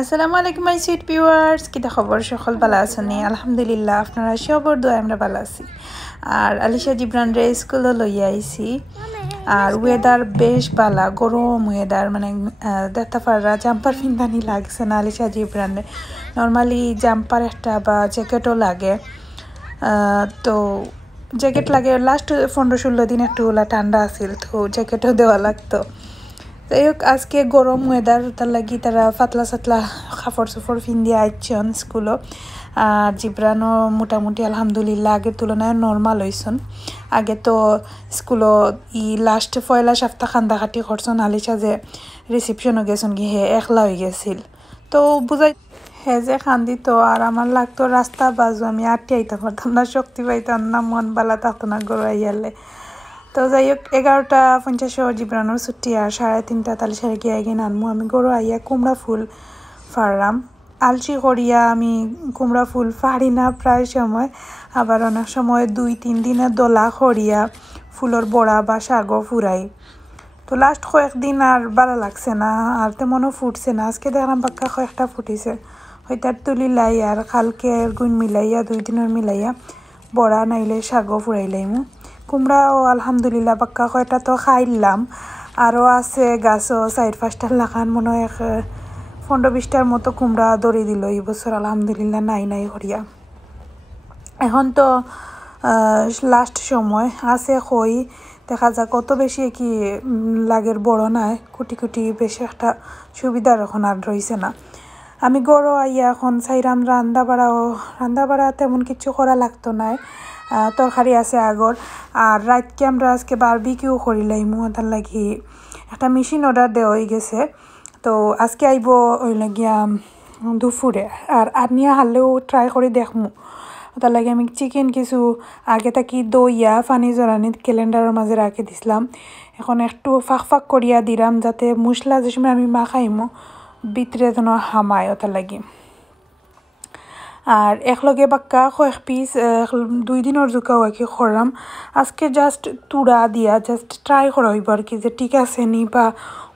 আসসালামু আলাইকুম my sweet viewers, কি খবর? সকল ভালো আছেন? আলহামদুলিল্লাহ, আপনারা সবার দোয়া আমরা ভালো আছি। আর আলিশা জিব্রান রে স্কুলে লইয়া আইছি। আর ওয়েদার বেশ ভালো, গরম ওয়েদার, মানে দেখতে পারা জাম্পার ফিন্দানি লাগছে না আলিশা জিব্রান রে। নর্মালি জাম্পার একটা বা জ্যাকেটও লাগে, তো জ্যাকেট লাগে। লাস্ট 15-16 দিন একটু ঠান্ডা আছিল, তো জ্যাকেটও দেওয়া লাগতো। যাই হোক, আজকে গরম ওয়েদার, তার লাগি তারা পাতলা সাতলা কাপড় চোপড় পিন্দিয়ে আইছন স্কুলও। আর জিব্রানও মোটামুটি আলহামদুলিল্লাহ আগের তুলনায় নর্মাল হয়েছন। আগে তো স্কুলও লাস্ট পয়লা সপ্তাহ কান্দাকাটি করছন আলিশা যে রিসিপশনও গেছন কি হে একলা হয়ে গেছিল, তো বুঝাই হে যে খান্দিত। আর আমার লাগতো রাস্তা বাজু, আমি আটটি আইতে পারতাম না, শক্তি পাইতাম না, মন বালা থাকতো না গরু আইয়ালে। তো যাই হোক, 11:50 জিব্রানোর ছুটি, আর 3:30 তালিশারে গিয়ে গিয়ে আনমু। আমি গরু আইয়া কুমড়া ফুল ফাড়লাম। আলসি করিয়া আমি কুমড়া ফুল ফাড়ি না প্রায় সময়, আবার অনেক সময় 2-3 দিনের দোলা করিয়া ফুলের বড়া বা শাকও ফুরাই। তো লাস্ট কয়েকদিন আর ভালো লাগছে না, আর তেমনও ফুটছে না। আজকে দেখলাম বাক্কা কয়েকটা ফুটিছে, হয়তার তুলি লাই আর কালকে গুণ মিলাইয়া 2 দিনের মিলাইয়া বড়া নাইলে শাকও ফুরাইলাইমু। কুমড়াও আলহামদুলিল্লাহ বাক্কা কয়টা তো খাইলাম, আরও আছে গাছও 4-5টার লাগান, মনে হয় 15-20টার মতো কুমড়া দড়ি দিল এই বছর আলহামদুলিল্লাহ, নাই করিয়া। এখন তো লাস্ট সময় আছে, কই দেখা যাক কত বেশি কি লাগের বড় নাই, কুটি কুটি বেশি একটা সুবিধার এখন আর রয়েছে না। আমি গড় আইয়া এখন চাইরাম রান্না বাড়া তেমন কিছু করা লাগতো না, তরকারি আছে আগর। আর রাতকে আমরা আজকে বারবিকিউ করিলাইমু, তার লাগি একটা মেশিন অর্ডার দেওয়া হয়ে গেছে। তো আজকে আইব ওই লাগিয়া দুপুরে, আর আনিয়া হারলেও ট্রাই করে দেখমু। তার লাগে আমি চিকেন কিছু আগে থাকি দইয়া পানি জড়ানিত ক্যালেন্ডারের মাঝে রাখি দিছিলাম। এখন একটু ফাঁক করিয়া দিলাম, যাতে মশলা যে সময় আমি মাখাইমু ভিতরে যেন হামায়, ওটার লাগি। আর একলগে বাক্কা কয়েক পিস 2 দিনের জোকাও আর কি করলাম। আজকে জাস্ট তুড়া দিয়া জাস্ট ট্রাই করা হইব আর কি, যে ঠিক আছে নি বা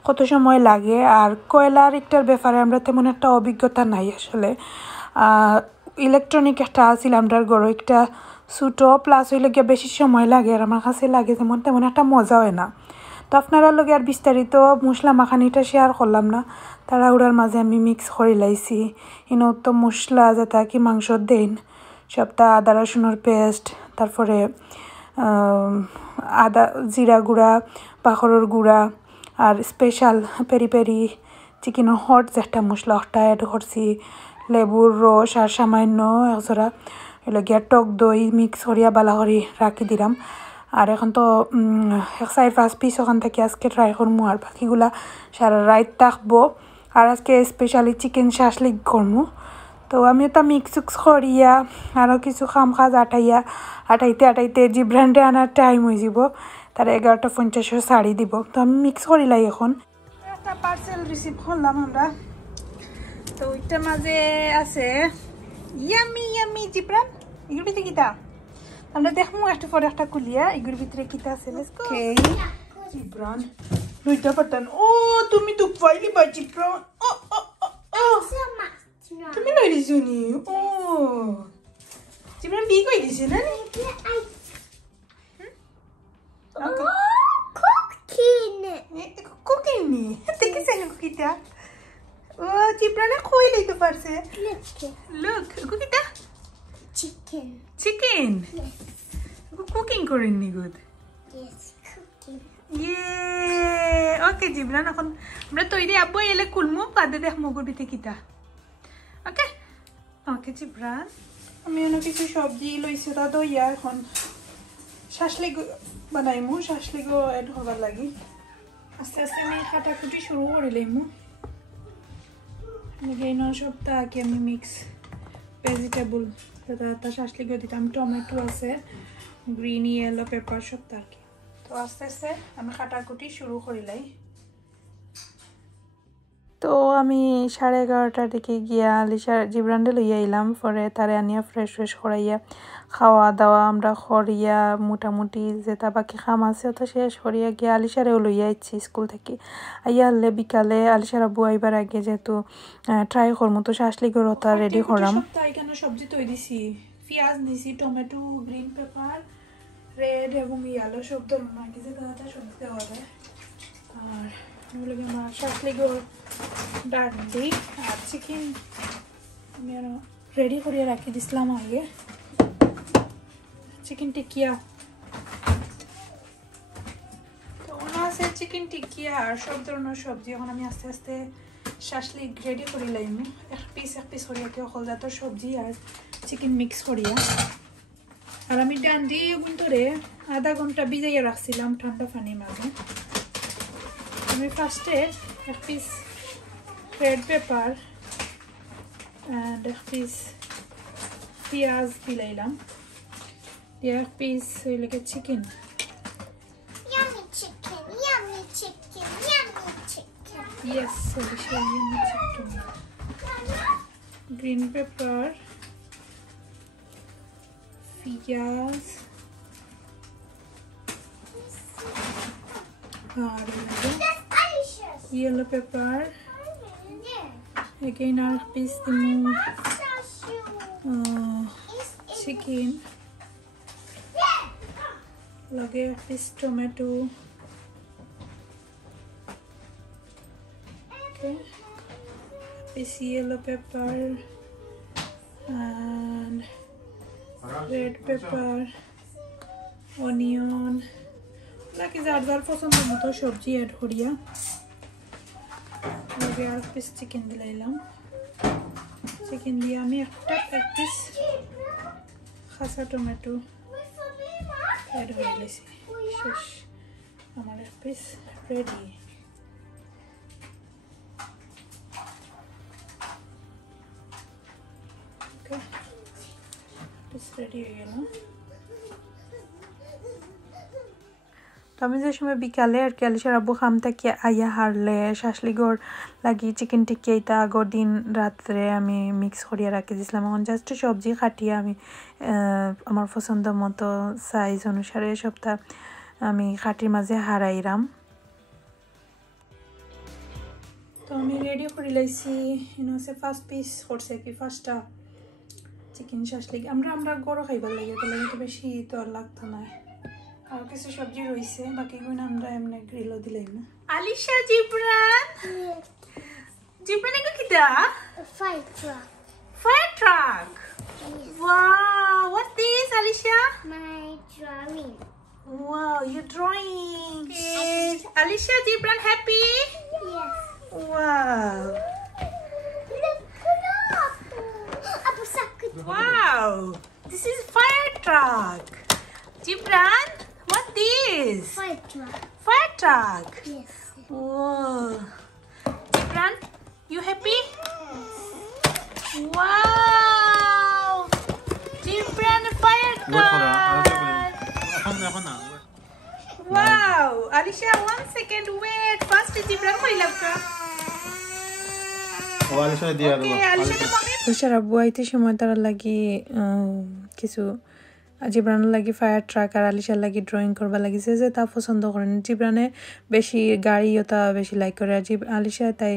কত সময় লাগে। আর কয়লার একটার ব্যাপারে আমরা তেমন একটা অভিজ্ঞতা নাই আসলে। ইলেকট্রনিক একটা আছিল আমরার গড়ো, একটা ছোটো প্লাস হইলে গিয়ে বেশি সময় লাগে, আর আমার কাছে লাগে যেমন তেমন একটা মজা হয় না। তো আপনারা লগে আর বিস্তারিত মশলা মাখানিটা শেয়ার করলাম না, তাড়াহুড়ার মাঝে আমি মিক্স করে লাইছি। ইনো তো মশলা যেটা কি মাংস দেন সবটা আদা রসুনের পেস্ট, তারপরে আদা জিরা গুঁড়া, পাখরের গুঁড়া, আর স্পেশাল পেরি পেরি চিকেনের হট যে একটা মশলা ওটা অ্যাড করছি, লেবুর রস আর সামান্য একজোড়া এগুলো গিয়া টক দই মিক্স করিয়া বালা করি রাখি দিলাম। আর এখন তো 4-5 পিস ওখান থেকে আজকে ট্রাই করবো, আর বাকিগুলা সারা রাত থাকবো। আর আজকে স্পেশালি চিকেন শাসলিক করবো। তো আমি ওটা মিক্স করিয়া আরও কিছু কাজ আটাইতে জিব্রান্ডে আনার টাইম হয়ে যাব, তার 11:50 শাড়ি দিব। তো আমি মিক্স করিলাই। এখন একটা পার্সেল রিসিভ করলাম আমরা, তো ওইটার মাঝে আছে ইয়ামি জিব্রান। এগুলোর ভিতরে কিতা আমরা দেখবো একটু পরে, একটা কুলিয়া এগুলোর ভিতরে কিতা আছে। জিব্রান দুইটা পাঠান। ও তুমি তো পাইলি বা জিব্রান, তুমি লই দিছো নি? ও জিব্রান বি কই দিছে না কুকিং নি দেখেছে না কুকিটা। ও জিব্রানে কই লইতে পারছে। লুক কুকিটা চিকেন কুকিং করেননি। গুড, ওকে জিব্রান, এখন আমরা তৈরি আব্বু এলে কুলমু, বাদে দেখ মগুর ভিতরে কিতা। ওকে ওকে জিব্রান, আমি অনেক কিছু সবজি লইছি তা দইয়া এখন শাসলিক বানাইমু, শাসলিকও এড হবার লাগি। আস্তে আস্তে আমি কাটাকুটি শুরু করে লইমু। সবটা আগে আমি মিক্স ভেজিটেবল যেটা শাসলিকও দিতাম, টমেটো আছে, গ্রিন ইয়েলো পেপার সবটা আর কি। তো আস্তে আস্তে আমি কাটাকুটি শুরু করিলাই। তো আমি 11:30টার দিকে গিয়া আলিশার জিব্রান্ডে লইয়া আইলাম, পরে তারে আনিয়া ফ্রেশ করাইয়া খাওয়া দাওয়া আমরা করিয়া মোটামুটি যেটা বাকি খাম আছে ওটা শেষ করিয়া গিয়ে আলিশারেও লইয়া আইছি স্কুল থেকে আইয়া হলে বিকালে আলিশার আব্বু আইবার আগে যেহেতু ট্রাই করবো তো শাসলিগের ওটা রেডি করাম এখানে সবজি তৈরি দিছি পেঁয়াজ নিছি টমেটো গ্রিন পেপার রেড এবং ইয়েলো সব ধরনের কিছু সবজি দেওয়া যায় আর আমার শাসলিগের ডালি আর চিকেন আমি আরো রেডি করিয়া রাখি দিছিলাম আগে চিকেন টিকিয়া তো ওনা আছে চিকেন টিকিয়া আর সব ধরনের সবজি এখন আমি আস্তে আস্তে শাসলিক রেডি করি লাইম এক পিস করিয়া কেউ হল জাতের সবজি আর চিকেন মিক্স করিয়া আর আমি ডান্ডি গুন্তরে আধা ঘন্টা ভিজাইয়া রাখছিলাম ঠান্ডা পানির মাঝে আমি ফার্স্টে এক পিস রেড পেপার and এক পিস পেঁয়াজ দিলাইলাম দিয়ে এক পিস হইলে chicken Yummy chicken, yummy chicken, yummy chicken. yes yummy chicken green pepper পেঁয়াজ আর That's delicious. yellow pepper Yeah. again আর পিস দিমু Cashew. chicken lage এক পিস tomato okay piece yellow pepper and red pepper onion lage jar jar পছন্দ মতো সবজি add করিয়া lage আর পিস চিকেন দিলাইলাম চিকেন দিয়ে আমি এক পিস খাসা টমেটো অ্যাড হয়ে গেছে শেষ আমার এক piece ready okay piece ready হয়ে গেল তো আমি যে সময় বিকালে আর কি আলিশার আব্বু খাম থেকে আইয়া হারলে শাসলিগর লাগি চিকেন টিকিয়াইটা আগর দিন রাত্রে আমি মিক্স করিয়া রাখি দিয়েছিলাম এখন জাস্ট সবজি কাটিয়ে আমি আমার পছন্দ মতো সাইজ অনুসারে সবটা আমি কাটির মাঝে হারাইরাম তো আমি রেডি করে লাইছি হচ্ছে ফার্স্ট পিস করছে কি ফার্স্টটা চিকেন শাসলিক আমরা গরো খাইবার লাগে তাহলে তো বেশি তো আর লাগতো না আর কিছু সবজি রইছে বাকিগুলো আমরা এমনি গ্রিলও দিলাম না আলিশা জিবরান কিটা A fire truck. Fire truck wow what this Alisha My drawing. wow you drawing Alisha Jibran happy Yes. wow Look up. Abu sakit. wow this is fire truck Jibran what this Fire truck. fire truck Yes. wow Jibran you happy wow Jibran fire truck wow Alisha 1 second wait first Jibran কইলাম কা ও আলিশা দিয়া দাও আলিশার আব্বু আইতে সময় তারা লাগি কিছু জিবরানের লাগি ফায়ার ট্রাক আর আলিশার লাগি ড্রয়িং করবা লাগিছে যে তা পছন্দ করেন জিবরানে বেশি গাড়ি ওটা বেশি লাইক করে আর আলিশা তাই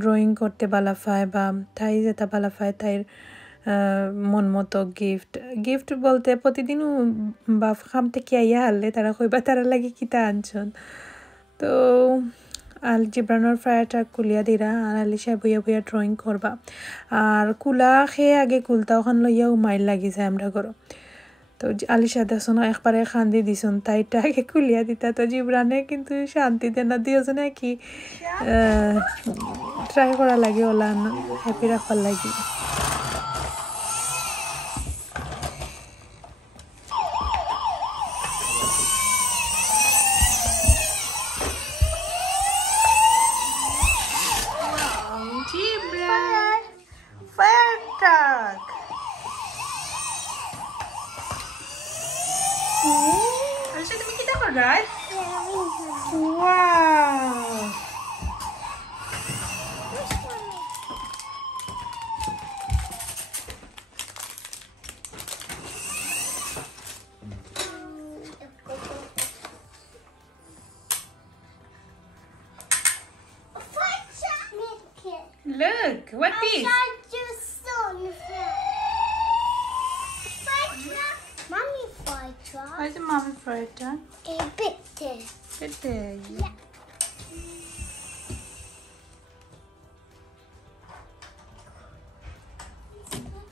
ড্রয়িং করতে ভালো পায় বা তাই যেটা ভালো পায় তাই মন মতো গিফট বলতে প্রতিদিনও বা খাম থেকে আইয়া হারলে তারা কইবা তারা লাগি কিতা আনছন তো আর জিবরানোর ফায়ার ট্রাক কুলিয়া দিরা আর আলিশা বইয়া ড্রয়িং করবা আর কুলা খেয়ে আগে কুলতা ওখান লইয়া মাইল লাগিছে আমরা করো তো আলিশা দেখুন একবারে খান্দি দিছুন তাইটা আগে কুলিয়া দিতা তো জিবরানে কিন্তু শান্তি দেন না দিয়েছে কি ট্রাই করা লাগে ওলা হ্যাপি রাখার লাগে Jibran fire truck Alisha তুমি কি দেখো right wow Look, what I is? shall do soon. Fire truck. Mommy fire truck. Why is the mommy fried truck? A bit. Good day. Yeah.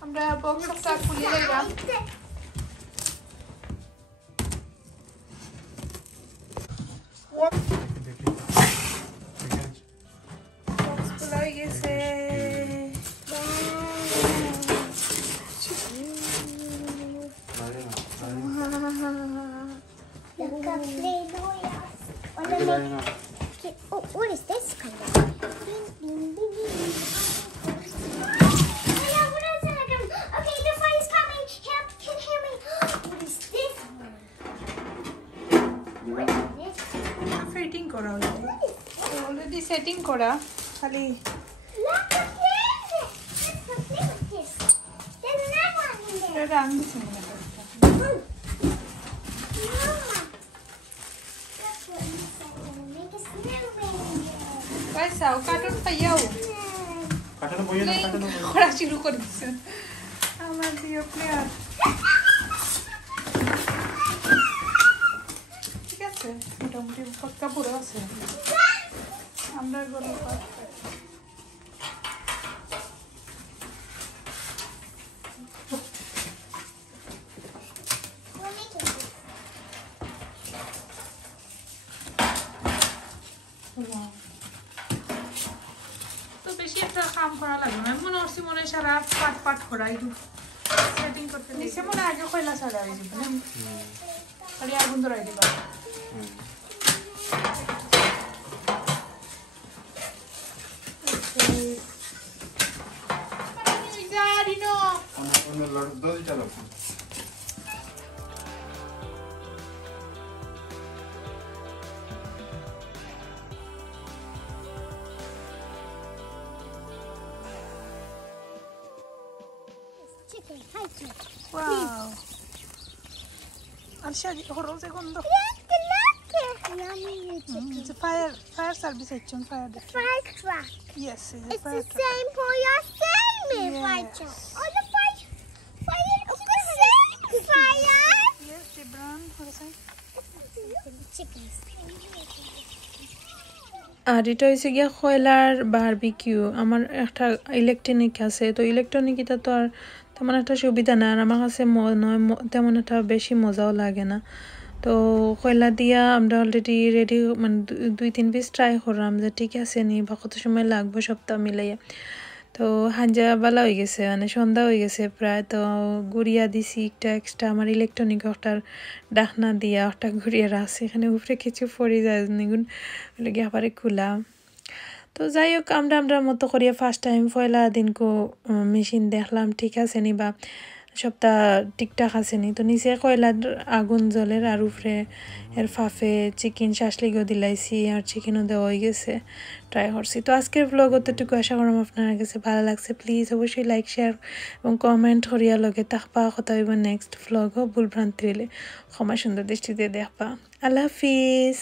আমরা বক্সটা খুলে দিলাম box খোলা হয়ে গেছে Look up, play noise. Oh, what is this kind of? Ding, ding, ding, ding. Oh, yeah, what is it? Okay, the fire's coming. Help, can hear me. What is this one? What is this? Fitting করা already setting করা খালি Look at this. Let's go play with this. There's another one in there. রং দিছি না Mama. That's what you said. Gonna make a snowman. পয়সাও cartoon পাইয়াও কাটানো বইয়ে না কাটানো করা শুরু করে দিছে আমার প্রিয় প্লেয়ার ঠিক আছে মোটামুটি পক্কা পুরো আছে আমরা গরু We're making this. তো বেশি একটা কাম করা লাগবে না মনে হচ্ছে মনে সারা পাট পাট করাই সেটিং করতে দিছে মনে আগে কয়লা ছাড়া হয়ে যাবে না খালি আগুন ধরাই দিবা অন্য লড় দোল চালো Chicken, hi, chicken. Wow. Alsha, horoze gondo. Look. Yummy chicken. It's a fire service action fire. Fire truck. Yes, it's a It's fire the truck. same for your same fire Yes. truck. Oh, the fire. It's the same fire. Yes, Gibran. What is it? Chickens. আর এটা হয়েছে গিয়া কয়লার barbecue আমার একটা electronic আছে তো electronic এটা তো আর তেমন একটা সুবিধা না আর আমার কাছে তেমন একটা বেশি মজাও লাগে না তো কয়লা দিয়া আমরা অলরেডি রেডি মানে 2-3 পিস ট্রাই করলাম যে ঠিক আছে নি বা কত সময় লাগবে সপ্তাহ মিলাইয়া তো হাঞ্জা বালা হয়ে গেছে মানে সন্ধ্যা হয়ে গেছে প্রায় তো গুড়িয়া দিছি একটা এক্সট্রা আমার ইলেকট্রনিক ওটার ডাকনা দিয়া ওটা ঘুরিয়ে রাখছি এখানে উপরে কিছু পড়ে যায় নিগুন ওগুলো আবার খোলা তো যাই হোক আমরা মতো করিয়া ফার্স্ট টাইম পয়লা দিনকো মেশিন দেখলাম ঠিক আছে নি বা সপ্তাহ ঠিকঠাক আছে নি তো নিচে কয়লার আগুন জ্বলের আর উপরে এর ফাফে চিকেন শাসলিগও দিলাইছি আর চিকেনও দেওয়া হয়ে গেছে ট্রাই করছি তো আজকের ব্লগ অতটুকু আশা করলাম আপনার কাছে ভালো লাগছে প্লিজ অবশ্যই লাইক শেয়ার এবং কমেন্ট করিয়া লগে থাকবা কথা হইব নেক্সট ব্লগও ভুল ভ্রান্তি হইলে ক্ষমা সুন্দর দৃষ্টিতে দেখবা আল্লাহ হাফিজ